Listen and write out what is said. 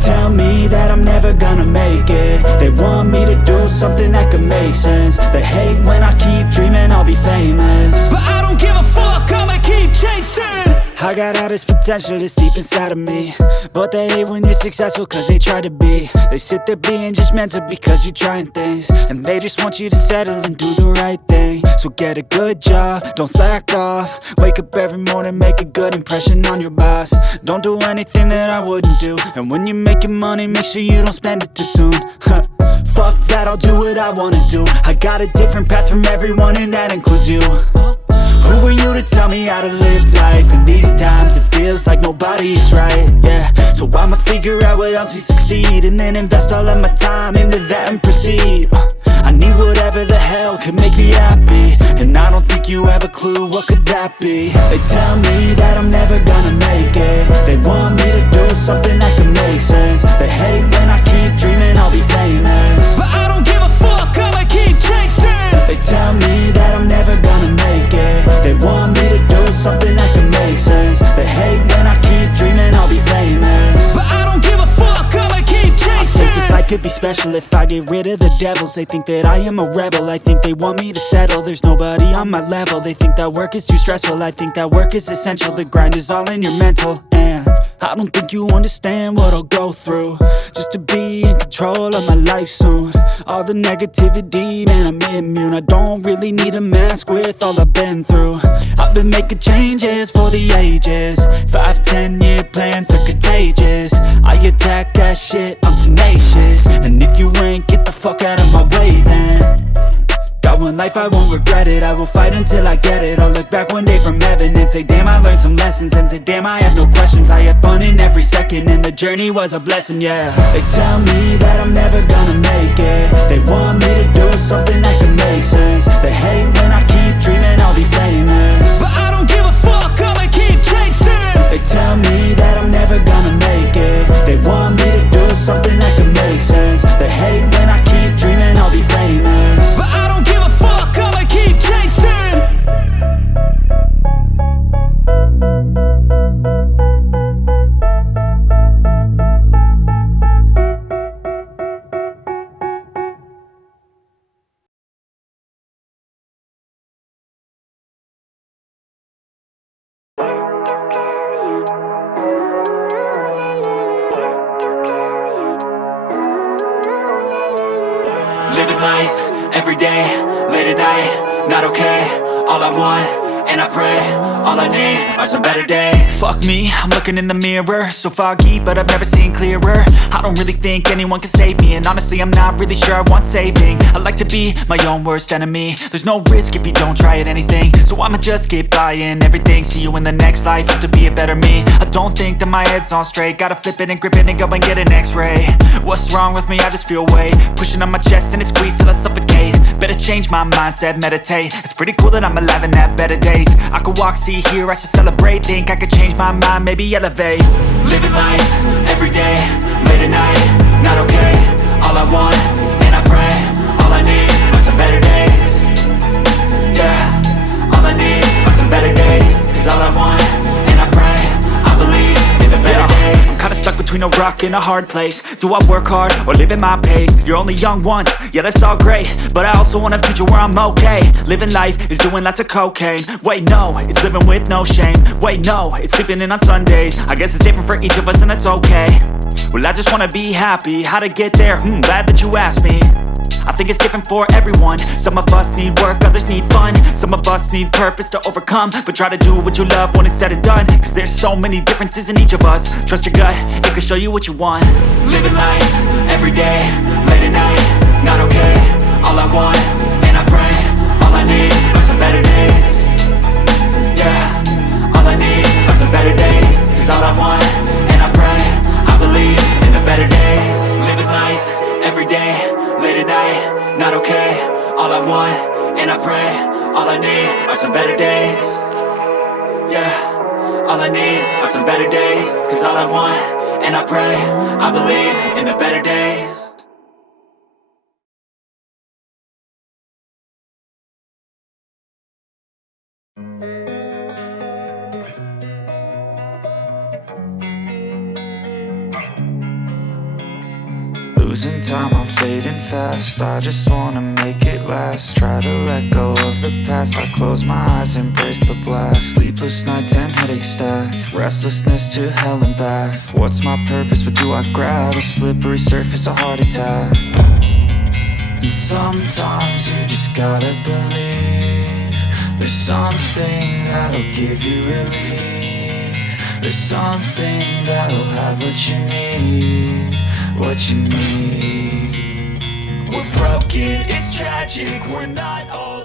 tell me that I'm never gonna make it. They want me to do something that could make sense. They hate when I keep dreaming I'll be famous, but I don't give a fuck, I'ma keep chasing. I got all this potential that's deep inside of me, but they hate when you're successful cause they try to be. They sit there being judgmental because you're trying things, and they just want you to settle and do the right thing. So get a good job, don't slack off. Wake up every morning, make a good impression on your boss. Don't do anything that I wouldn't do, and when you're making money, make sure you don't spend it too soon. Fuck that, I'll do what I wanna do. I got a different path from everyone, and that includes you. Who are you to tell me how to live life? In these times it feels like nobody's right, yeah. So I'ma figure out what else we succeed, and then invest all of my time into that and proceed. I need whatever the hell could make me happy, and I don't think you have a clue what could that be. They tell me that I'm never gonna make it. They want me to do something that can make sense. They hate when I keep dreaming I'll be famous, but I don't give a fuck, I'ma keep chasing. They tell me that I'm never gonna make it. They want me to do something that can make sense. They hate when I keep dreaming I'll be famous, but I don't give a fuck, I'ma keep chasing. I think this life could be special if I get rid of the devils. They think that I am a rebel, I think they want me to settle. There's nobody on my level. They think that work is too stressful, I think that work is essential. The grind is all in your mental, and I don't think you understand what I'll go through just to be in control of my life soon. All the negativity, man, I'm immune. I don't really need a mask with all I've been through. I've been making changes for the ages. 5-10 year plans are contagious. I attack that shit, I'm tenacious. And if you ain't, get the fuck out of my way then. Got one life, I won't regret it. I will fight until I get it. I'll look back one day from heaven and say damn, I learned some lessons. And say damn, I had no questions. I had fun in every second, and the journey was a blessing, yeah. They tell me that I'm never gonna make it. They want me to do something that can make sense. They hate when I keep dreaming I'll be famous, but I don't give a fuck, I'ma keep chasing. They tell me that I'm never gonna make it. They want me to do something that can make sense. They hate when I keep dreaming I'll be famous, but I don't give a fuck, I'ma keep chasing. Living life, everyday, late at night, not okay. All I want, and I pray, all I need are some better days. Fuck me, I'm looking in the mirror, so foggy, but I've never seen clearer. I don't really think anyone can save me, and honestly I'm not really sure I want saving. I like to be my own worst enemy. There's no risk if you don't try at anything, so I'ma just keep buying everything. See you in the next life, hope to be a better me. I don't think that my head's on straight, gotta flip it and grip it and go and get an x-ray. What's wrong with me? I just feel weight pushing on my chest and it squeezes till I suffocate. Better change my mindset, meditate. It's pretty cool that I'm alive and have better days. I could walk, see, hear, I should celebrate. Think I could change my mind, maybe elevate. Living life, everyday, late at night, not okay. All I want, and I pray, all I need are some better days. Yeah, all I need are some better days. Cause all I want, and I pray, I believe in the better days. I'm kinda stuck between a rock and a hard place. Do I work hard or live at my pace? You're only young once, yeah that's all great, but I also want a future where I'm okay. Living life is doing lots of cocaine. Wait no, it's living with no shame. Wait no, it's sleeping in on Sundays. I guess it's different for each of us and that's okay. Well I just wanna be happy, how to get there? Glad that you asked me. I think it's different for everyone. Some of us need work, others need fun. Some of us need purpose to overcome. But try to do what you love when it's said and done. Cause there's so many differences in each of us. Trust your gut, it can show you what you want. Living life, everyday, late at night, not okay. All I want, and I pray, all I need are some better days. Yeah, all I need are some better days. Cause all I want, and I pray, I believe in the better days. Living life, everyday, late at night, not okay. All I want, and I pray, all I need are some better days. Yeah, all I need are some better days. Cause all I want, and I pray, I believe in the better days. Losing time, I'm fading fast. I just wanna make it last. Try to let go of the past. I close my eyes, embrace the blast. Sleepless nights and headache stack. Restlessness to hell and back. What's my purpose, what do I grab? A slippery surface, a heart attack. And sometimes you just gotta believe there's something that'll give you relief. There's something that'll have what you need, what you need. We're broken, it's tragic, we're not all